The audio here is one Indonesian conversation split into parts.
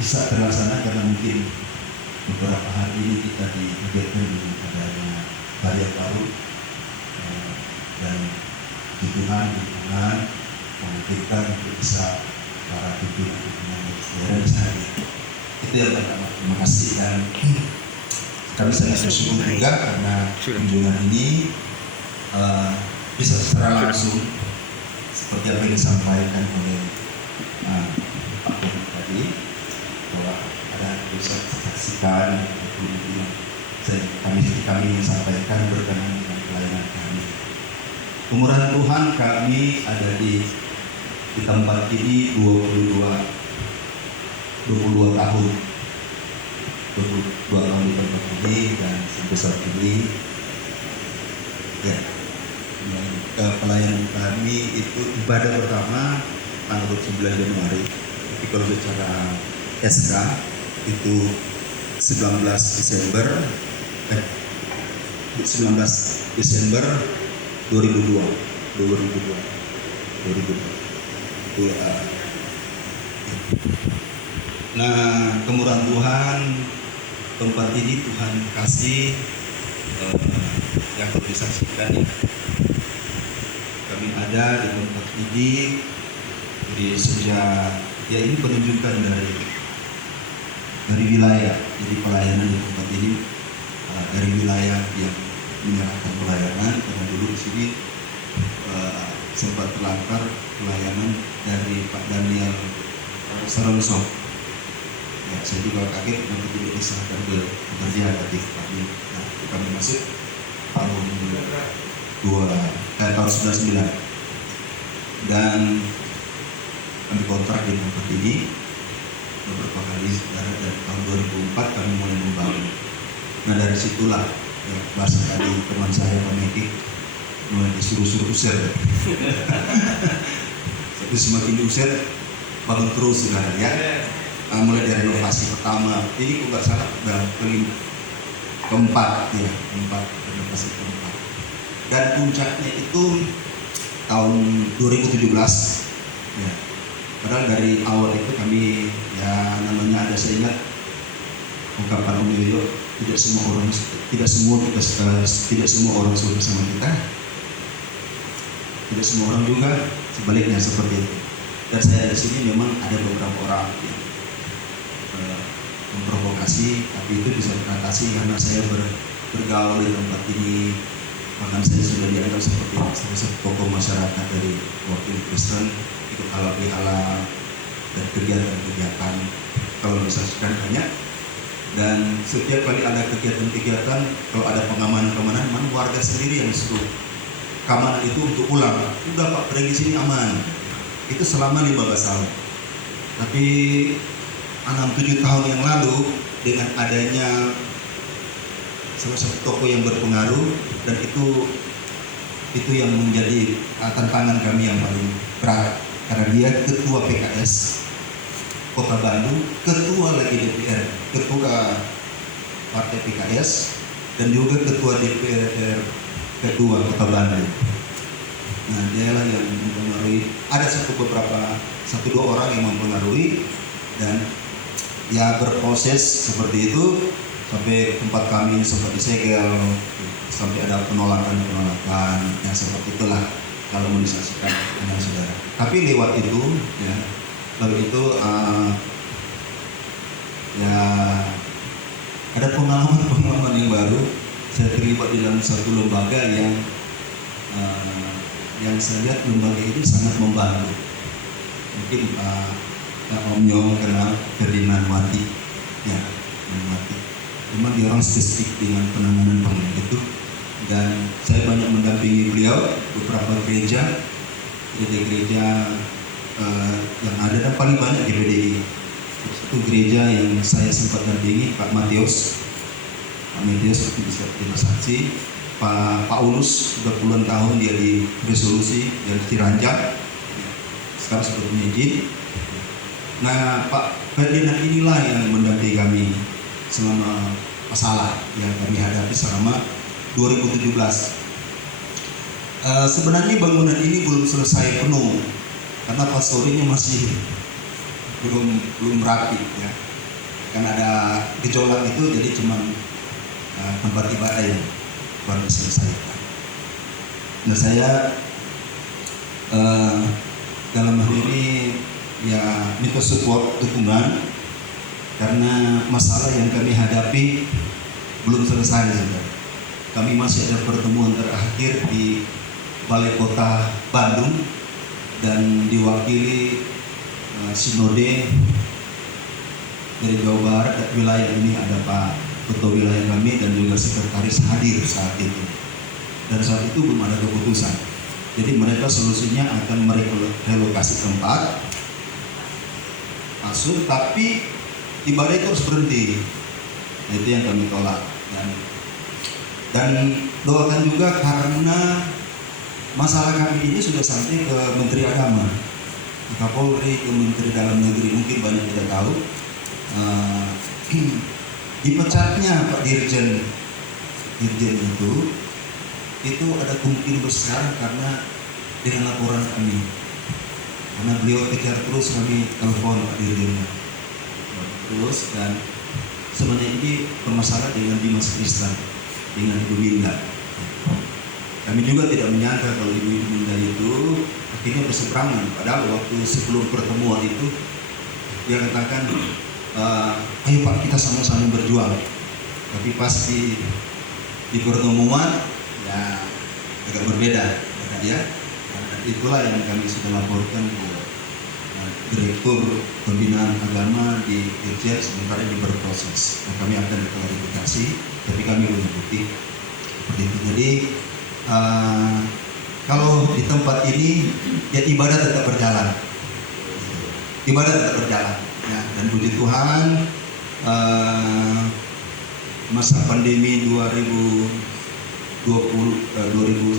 bisa terlaksana karena mungkin beberapa hari ini kita dikagetkan dengan adanya varian baru dan Tuhan dukungan memungkinkan untuk bisa para pimpinan daerah bisa hadir. Itu yang pertama. Terima kasih, dan kami sangat bersyukur juga karena kunjungan ini bisa secara langsung seperti apa yang disampaikan oleh Pak Gubernur tadi, bahwa ada bisa saksikan kami sampaikan berkenan dengan pelayanan kami. Kemurahan Tuhan, kami ada di tempat ini 22 tahun di tempat ini, dan sampai saat ini ya, pelayanan kami itu ibadah pertama tanggal 9 Januari, tapi kalau secara SK itu 19 Desember 2002. Nah, kemurahan Tuhan, tempat ini Tuhan kasih yang disaksikan ya. Kami ada di tempat ini di sejak ya, ini penunjukan dari wilayah. Jadi pelayanan di tempat ini dari wilayah yang menyerahkan pelayanan, karena dulu di sini sempat terlantar pelayanan dari Pak Daniel Saronso. Ya, saya juga kaget waktu dulu disahkan bekerja di tempat ini. Nah, kami masuk tahun 99 dan kami kontrak di tempat ini beberapa kali. Dari tahun 2004 kami mulai membangun. Nah, dari situlah ya, bahasa tadi teman saya Pak Meki mulai disuruh-suruh usir. Tapi semakin diusir bangun terus sekarang ya. Mulai dari renovasi pertama, ini kok nggak salah dalam keempat renovasi keempat. Dan puncaknya itu tahun 2017 ya. Padahal dari awal itu kami ya, namanya ada, saya ingat ungkapan Om Yoyo, tidak semua orang suka sama kita, tidak semua orang juga sebaliknya seperti itu. Dan saya di sini memang ada beberapa orang yang memprovokasi, tapi itu bisa teratasi karena saya bergaul di tempat ini. Bahkan saya sudah dianggap seperti salah satu tokoh masyarakat dari wakil Kristen, ikut halal bihalal dan kegiatan-kegiatan kalau disaksikan banyak. Dan setiap kali ada kegiatan-kegiatan, kalau ada pengamanan, warga sendiri yang disuruh keamanan itu untuk pulang. Udah Pak, pergi sini aman. Itu selama 15 tahun. Tapi 6-7 tahun yang lalu, dengan adanya salah satu tokoh yang berpengaruh, dan itu yang menjadi tantangan kami yang paling berat, karena dia ketua PKS Kota Bandung, ketua lagi DPR, ketua partai PKS, dan juga ketua DPR kedua Kota Bandung. Nah, dialah yang mempengaruhi. Ada satu dua orang yang mempengaruhi, dan ya berproses seperti itu sampai tempat kami sempat disegel, sampai ada penolakan yang seperti itulah kalau mendisaksikan dengan saudara. Tapi lewat itu ya, ya ada pengalaman yang baru. Saya terlibat di dalam satu lembaga yang saya lihat lembaga ini sangat membantu. Mungkin Om Nyong kenal Ferdinand Wati, ya, Wati. Memang dia orang spesifik dengan penanganan pengalaman itu, dan saya banyak mendampingi beliau beberapa gereja yang ada, dan paling banyak di PDI. Satu gereja yang saya sempat dampingi Pak Matius itu bisa saksi. Pak Paulus sudah puluhan tahun dia di resolusi dan Ciranjang, sekarang sudah punya izin. Nah, Pak Ferdinand inilah yang mendampingi kami selama masalah yang kami hadapi selama 2017. Sebenarnya bangunan ini belum selesai penuh karena pastorinya masih belum rapi ya. kan ada gejolak itu, jadi cuma tempat ibadah yang baru diselesaikan. Nah saya dalam hal ini ya minta support, dukungan, karena masalah yang kami hadapi belum selesai saudara. Kami masih ada pertemuan terakhir di Balai Kota Bandung dan diwakili sinode dari Jawa Barat dan wilayah ini, ada Pak Ketua Wilayah kami dan juga sekretaris hadir saat itu. Dan saat itu belum ada keputusan. Jadi mereka solusinya akan merelokasi tempat masuk, tapi ibadah itu harus berhenti. Nah, itu yang kami tolak. Dan doakan juga karena masalah kami ini sudah sampai ke Menteri Agama, ke Kapolri, ke Menteri Dalam Negeri, mungkin banyak tidak tahu. Dipecatnya Pak Dirjen itu ada kemungkinan besar karena dengan laporan kami, karena beliau kejar terus, kami telepon Pak Dirjennya terus, dan sebenarnya ini permasalahan dengan Dimas Kristen, dengan Ibu Minda. Kami juga tidak menyangka kalau Ibu Minda itu akhirnya berseberangan, padahal waktu sebelum pertemuan itu dia katakan, ayo Pak, kita sama-sama berjuang. Tapi pasti di pertemuan ya agak berbeda ya. Dan itulah yang kami sudah laporkan ke Direktur Pembinaan Agama di Dirjen, sementara ini berproses. Nah, kami akan klarifikasi, tapi kami belum bukti seperti itu. Jadi kalau di tempat ini ya ibadah tetap berjalan, ya, dan puji Tuhan masa pandemi 2019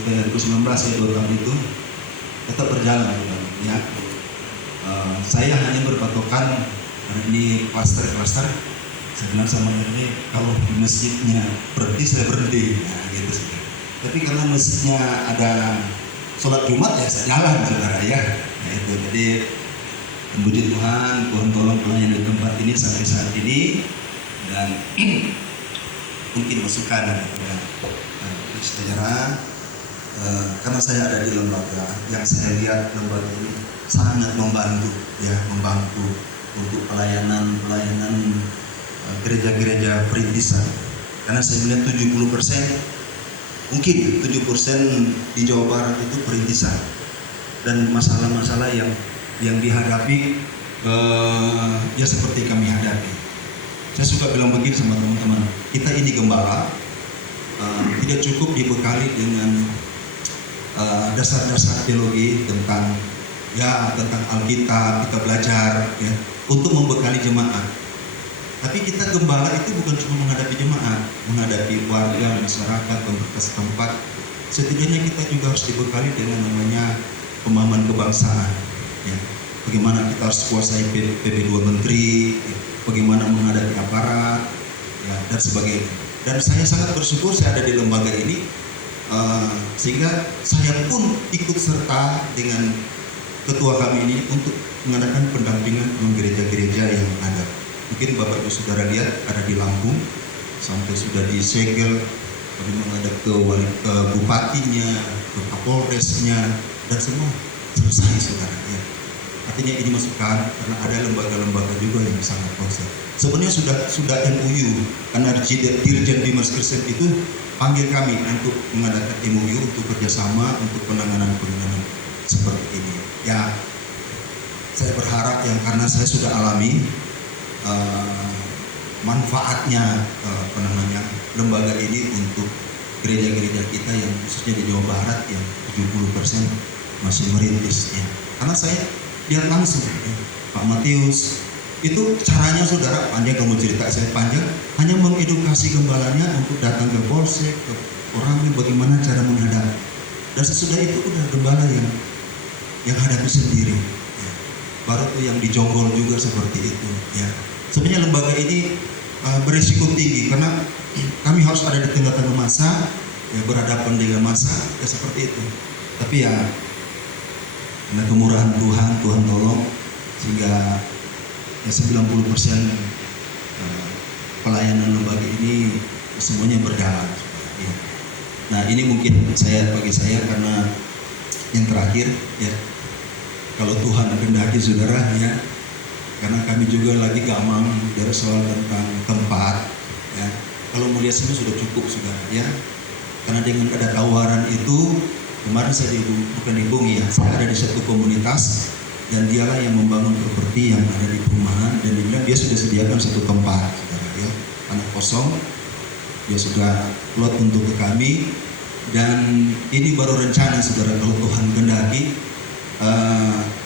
ya, 2 tahun itu tetap berjalan ya. Saya hanya berpatokan karena ini klaster, saya bilang sama ini, kalau di masjidnya berhenti saya berhenti, nah, gitu sih. Tapi karena masjidnya ada sholat Jumat ya saya jalan saudara ya. Nah, itu jadi puji Tuhan tolong pelayan di tempat ini sampai saat ini, dan mungkin masukan kepada sejarah, karena saya ada di lembaga yang saya lihat lembaga ini sangat membantu untuk pelayanan gereja-gereja perintisan, karena saya melihat 70% mungkin 7% di Jawa Barat itu perintisan, dan masalah-masalah yang dihadapi ya seperti kami hadapi. Saya suka bilang begini sama teman-teman, kita ini gembala, tidak cukup dibekali dengan dasar-dasar teologi tentang Alkitab, kita belajar ya, untuk membekali jemaat. Tapi kita gembala itu bukan cuma menghadapi jemaat, menghadapi warga, masyarakat, pemerintah setempat. Setidaknya kita juga harus dibekali dengan namanya pemahaman kebangsaan ya. Bagaimana kita harus kuasai PP2 Menteri ya, bagaimana menghadapi aparat ya, dan sebagainya. Dan saya sangat bersyukur saya ada di lembaga ini, sehingga saya pun ikut serta dengan ketua kami ini untuk mengadakan pendampingan gereja-gereja yang ada. Mungkin Bapak Ibu Saudara lihat ada di Lampung, sampai sudah disegel, kami menghadap ke bupatinya, ke kapolresnya, dan semua selesai saudara ya. Artinya ini masukan karena ada lembaga-lembaga juga yang sangat konsen. Sebenarnya sudah MOU, karena Dirjen Dimas Kristen itu panggil kami untuk mengadakan MOU untuk kerjasama untuk penanganan seperti ini. Ya, saya berharap yang karena saya sudah alami manfaatnya lembaga ini untuk gereja-gereja kita yang khususnya di Jawa Barat yang 70% masih merintis ya. Karena saya lihat langsung ya, Pak Matius itu caranya saudara panjang, kalau cerita saya panjang, hanya mengedukasi gembalanya untuk datang ke polsek, ke orangnya bagaimana cara menghadapi. Dan sesudah itu udah gembala yang hadapi sendiri ya. Baru tuh yang dijonggol juga seperti itu ya. Sebenarnya lembaga ini berisiko tinggi karena kami harus ada di tengah-tengah masa ya, berhadapan dengan masa ya, seperti itu. Tapi ya karena kemurahan Tuhan tolong sehingga ya 90% pelayanan lembaga ini semuanya berjalan. Ya. Nah ini mungkin bagi saya karena yang terakhir ya, kalau Tuhan kehendaki saudara ya, karena kami juga lagi gamang dari soal tentang tempat ya. Kalau melihat semua sudah cukup saudara ya, karena dengan ada tawaran itu kemarin saya bukan dihubungi ya, saya ada di satu komunitas dan dialah yang membangun properti yang ada di perumahan dan dia bilang dia sudah sediakan satu tempat saudara ya, tanah kosong dia sudah plot untuk ke kami dan ini baru rencana saudara kalau Tuhan kehendaki.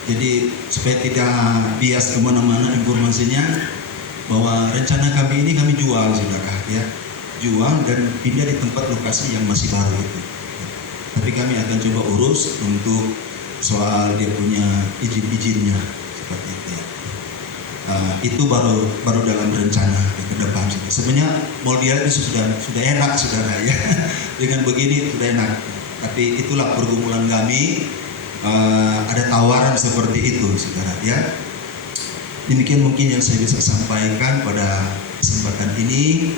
Jadi supaya tidak bias kemana-mana informasinya bahwa rencana kami ini kami jual saudara ya, jual dan pindah di tempat lokasi yang masih baru itu. Tapi kami akan coba urus untuk soal dia punya izin-izinnya seperti itu ya. Itu baru dalam rencana ke depan. Sebenarnya mau dia itu sudah enak saudara ya. Dengan begini sudah enak. Tapi itulah pergumulan kami. Ada tawaran seperti itu saudara ya. Demikian mungkin yang saya bisa sampaikan pada kesempatan ini.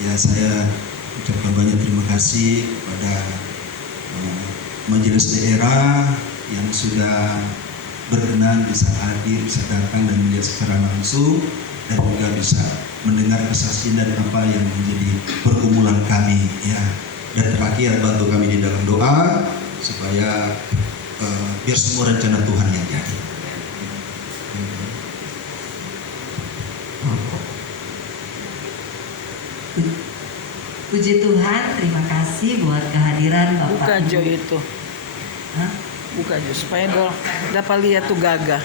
Ya saya ucapkan banyak terima kasih kepada majelis daerah yang sudah berkenan bisa hadir, bisa datang dan melihat secara langsung dan juga bisa mendengar kesaksian dari apa yang menjadi pergumulan kami ya. Dan terakhir bantu kami di dalam doa supaya biar semua rencana Tuhan yang jadi. Puji Tuhan, terima kasih buat kehadiran Bapak. Buka Jo itu. Hah? Buka Jo supaya dapat lihat tuh gagah.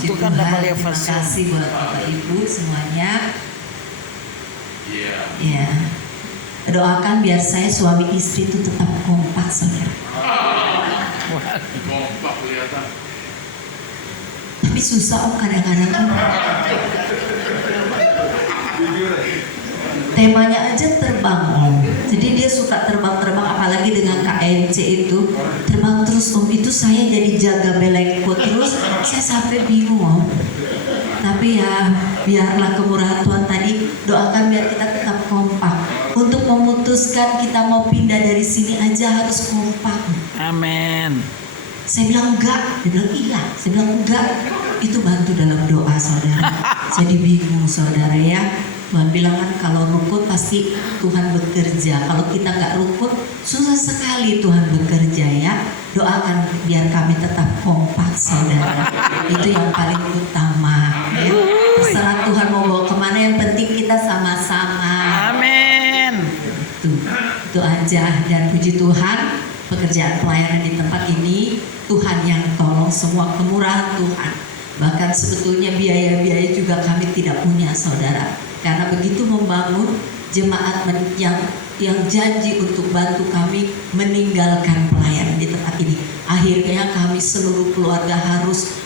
Itu kan Tuhan, dapat lihat terima fasil. kasih buat Bapak Ibu semuanya. Ya. Doakan biar saya suami istri itu tetap kompak saudara. Kompak kelihatan. Tapi susah kadang-kadang. Temanya aja terbang jadi dia suka terbang-terbang apalagi dengan KNC itu terbang terus itu saya jadi jaga belengko terus saya sampai bingung tapi ya biarlah kemurahan Tuhan tadi doakan biar kita tetap kompak untuk memutuskan kita mau pindah dari sini aja harus kompak. Amin. Saya bilang enggak, dia bilang iya, saya bilang enggak, itu bantu dalam doa saudara. Jadi bingung saudara ya. Tuhan bilang kan kalau rukun pasti Tuhan bekerja. Kalau kita nggak rukun susah sekali Tuhan bekerja ya. Doakan biar kami tetap kompak saudara. Itu yang paling utama. Ya. Terserah Tuhan mau bawa kemana yang penting kita sama-sama. Amin. Itu aja dan puji Tuhan pekerjaan pelayanan di tempat ini Tuhan yang tolong semua kemurahan Tuhan. Bahkan sebetulnya biaya-biaya juga kami tidak punya saudara. Karena begitu membangun jemaat yang janji untuk bantu kami meninggalkan pelayanan di tempat ini. Akhirnya kami seluruh keluarga harus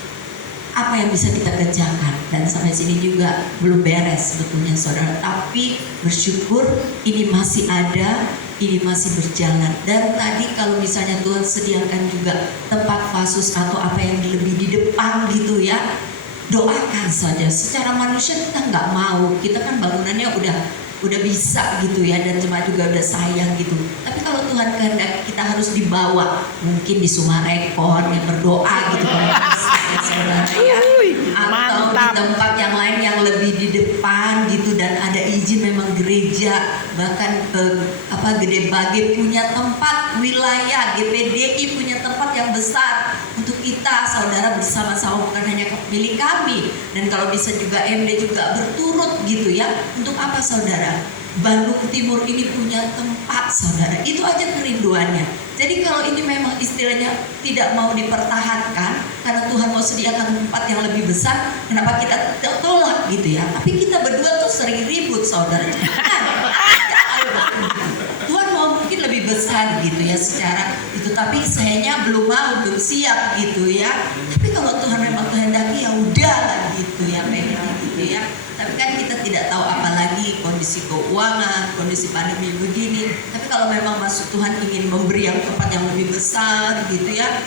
apa yang bisa kita kerjakan dan sampai sini juga belum beres sebetulnya saudara. Tapi bersyukur ini masih ada, ini masih berjalan. Dan tadi kalau misalnya Tuhan sediakan juga tempat khusus atau apa yang lebih di depan gitu ya. Doakan saja. Secara manusia kita nggak mau, kita kan bangunannya udah bisa gitu ya dan jemaat juga udah sayang gitu. Tapi kalau Tuhan kehendak kita harus dibawa, mungkin di Sumarekon yang berdoa gitu kalau bisa saudara ya. Atau di tempat yang lain yang lebih di depan gitu dan ada izin memang gereja bahkan Gede Bage punya tempat wilayah, GPDI punya tempat yang besar untuk kita saudara bersama-sama bukan hanya milik kami dan kalau bisa juga MD juga berturut gitu ya. Untuk apa saudara? Bandung Timur ini punya tempat saudara, itu aja kerinduannya. Jadi kalau ini memang istilahnya tidak mau dipertahankan karena Tuhan mau sediakan tempat yang lebih besar, kenapa kita tolak gitu ya? Tapi kita berdua tuh sering ribut saudara. Tuhan mau mungkin lebih besar gitu ya secara itu, tapi sayanya belum mau, belum siap gitu ya. Tapi kalau Tuhan memang kehendaki ya udah lah gitu ya, pengen gitu ya. Tapi kan kita tidak tahu apalagi kondisi keuangan, kondisi pandemi begini. Tapi kalau memang maksud Tuhan ingin memberi yang tempat yang lebih besar gitu ya,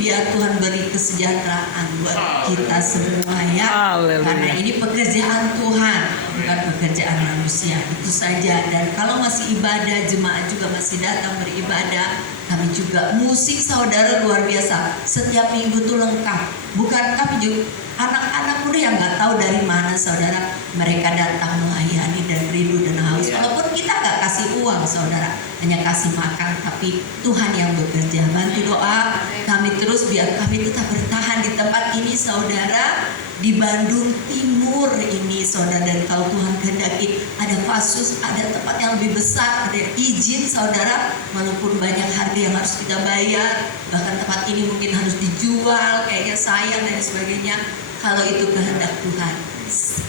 biar Tuhan beri kesejahteraan buat kita semua ya. Haleluya. Karena ini pekerjaan Tuhan, bukan pekerjaan manusia. Itu saja. Dan kalau masih ibadah, jemaat juga masih datang beribadah. Kami juga musik saudara luar biasa. Setiap minggu tuh lengkap. Bukan kami juga, anak-anak muda yang nggak tahu dari mana saudara, mereka datang melayani dan rindu dan haus. Walaupun kita nggak kasih uang saudara, hanya kasih makan, tapi Tuhan yang bekerja. Bantu doa kami terus biar kami tetap bertahan di tempat ini saudara, di Bandung Timur ini saudara. Dan kalau Tuhan kehendaki ada kasus, ada tempat yang lebih besar, ada izin saudara, walaupun banyak harga yang harus kita bayar, bahkan tempat ini mungkin harus dijual kayaknya sayang dan sebagainya. Kalau itu kehendak Tuhan,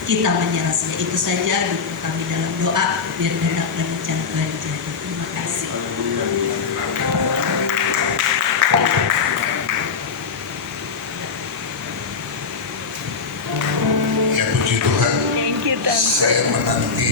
kita menyerah saja. Itu saja, dukung kami dalam doa biar kehendak dan rencana Tuhan jadi. Terima kasih. Ya puji Tuhan, saya menanti